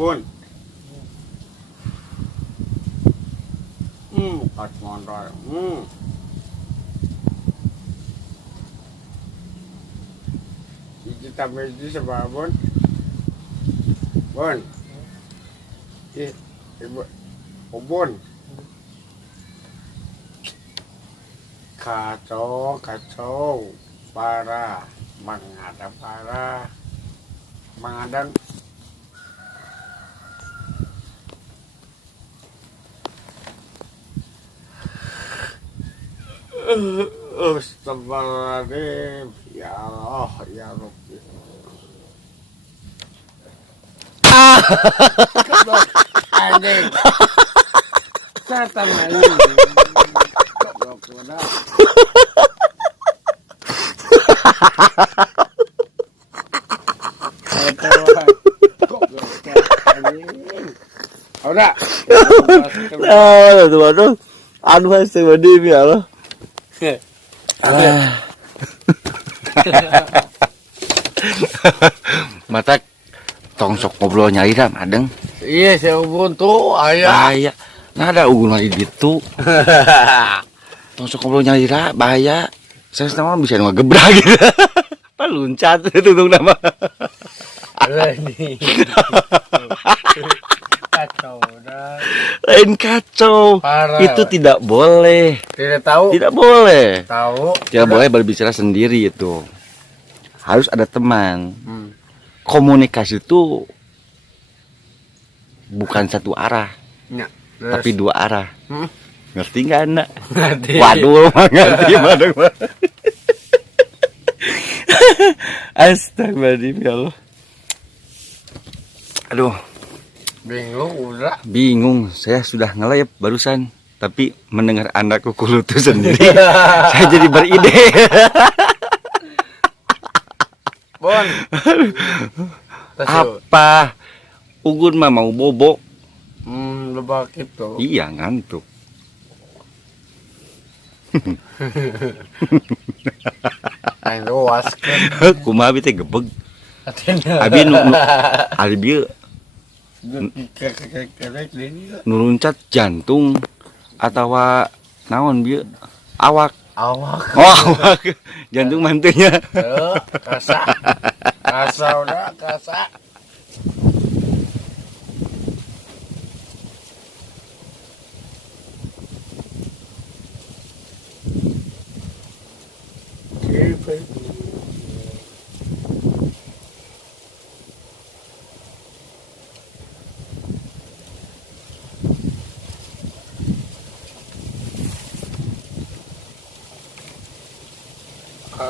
Pun. Kat mondar. Kita mesti sebab pun. Pun. Ibu. Ubun. Kacau. Parah. Menghadap parah. Menghadap. Astagfirullahaladzim. Ya Allah, ya Rabbi. Goblok anjing. Setan anjing. Goblok udah. Goblok anjing. Udah. Waduh. Anu astagfirullahaladzim ya Allah. Mata tong sok ngobrol nyari dah madeng. Iya, saya buntu ayah. Bahaya. Nah ada ugun lagi gitu. Tong sok ngobrol nyari dah bahaya. Saya sama bisa ngegebrak gitu. Apa luncat tutung nama. Ini. Kacau dah. Lain kacau. Parah. Itu tidak boleh. Tidak tahu. Tidak boleh. Tahu. Tidak boleh berbicara sendiri itu. Harus ada teman. Komunikasi itu bukan satu arah, Ya, tapi dua arah. Ngerti nggak anak? Ngerti. Waduh, ngerti madeng. Astagfirullahaladzim ya Allah. Aduh. Bingung udah. Bingung, saya sudah ngelayap barusan, tapi mendengar Anda kukulutu sendiri, saya jadi beride. Bon. Apa? Ugun mah mau bobo. Lebak itu. Iya ngantuk. Aing luas kan. Kumaha bi teh gebeg. Atina. Abi abi bieu nuruncat jantung atau naon bieu awak. Awak. Oh, awak. Jantung mantunya. Kasa. Kasa udah, kasa.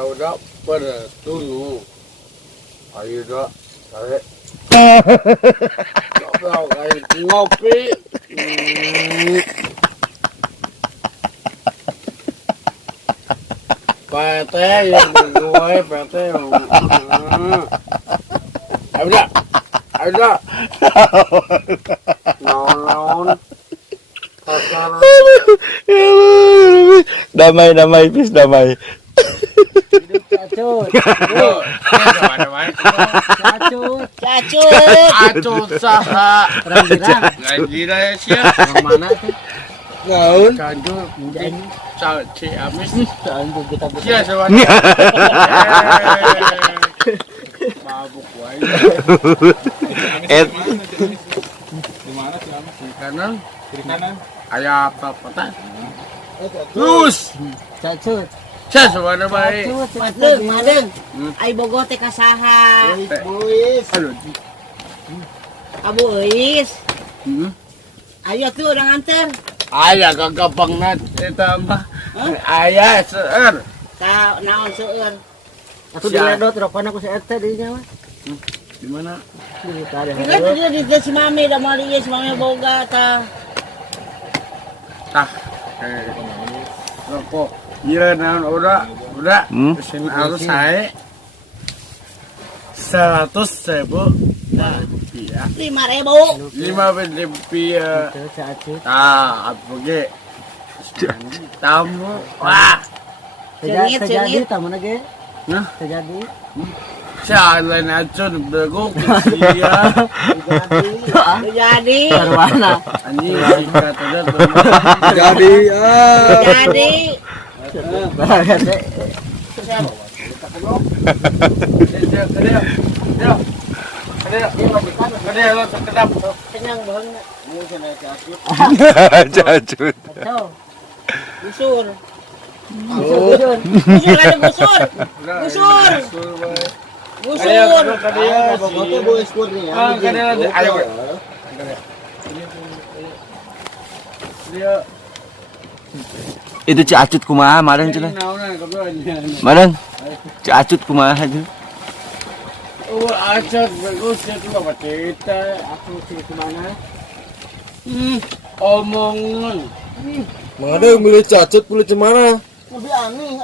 Udah pada dulu. Ayo dah, tarik. Coba kayak ngopi. Pete yang gue, pete yang. Ayo dah, ayo dah. Non. Damai, please damai. Cacut. Cacut saha. Rangira ya siap. Mana tuh? Gaun. Cacut. Ciamis. Sia sewan. Mabuk wae. Di mana Ciamis? Kiri kanan. Kiri kanan. Aya apa-apa. Terus. Cacut. Sia sewan bae. Madeng. Ai bogoh teh kasaha? Aduh. Abu Eis. Ayo tuh udah nganter. Aya gagapangna eta mah. Aya seueur. Ka naon seueur? Atuh diledot rokona ku si eta di nya mah. Di mana? Kita di si mami da mali si mami boga tah. Tah. Rokok. Iya naon udah. Mesin arus sae. 100.000 rupiah. 5.000. 5.000 rupiah. Ah, apa ge? Tamu. Wah. Cengit. tamu lagi. Nah, Terjadi. Jalan aja bergok ya. Jadi. Mana? Anjing sikat aja. Jadi Jadi. Kenyang banget. Cacut. Tuh. Busur. Busur. Busur ada busur. Busur. Busur. Ayo. Itu Ciacut kumaha kemarin cenah. Kemarin Ciacut kumaha itu. Acat bagus ya tuh apa cerita? Aku sih kemana? Omongan. Mana yang boleh cacat boleh cemana? Lebih aneh.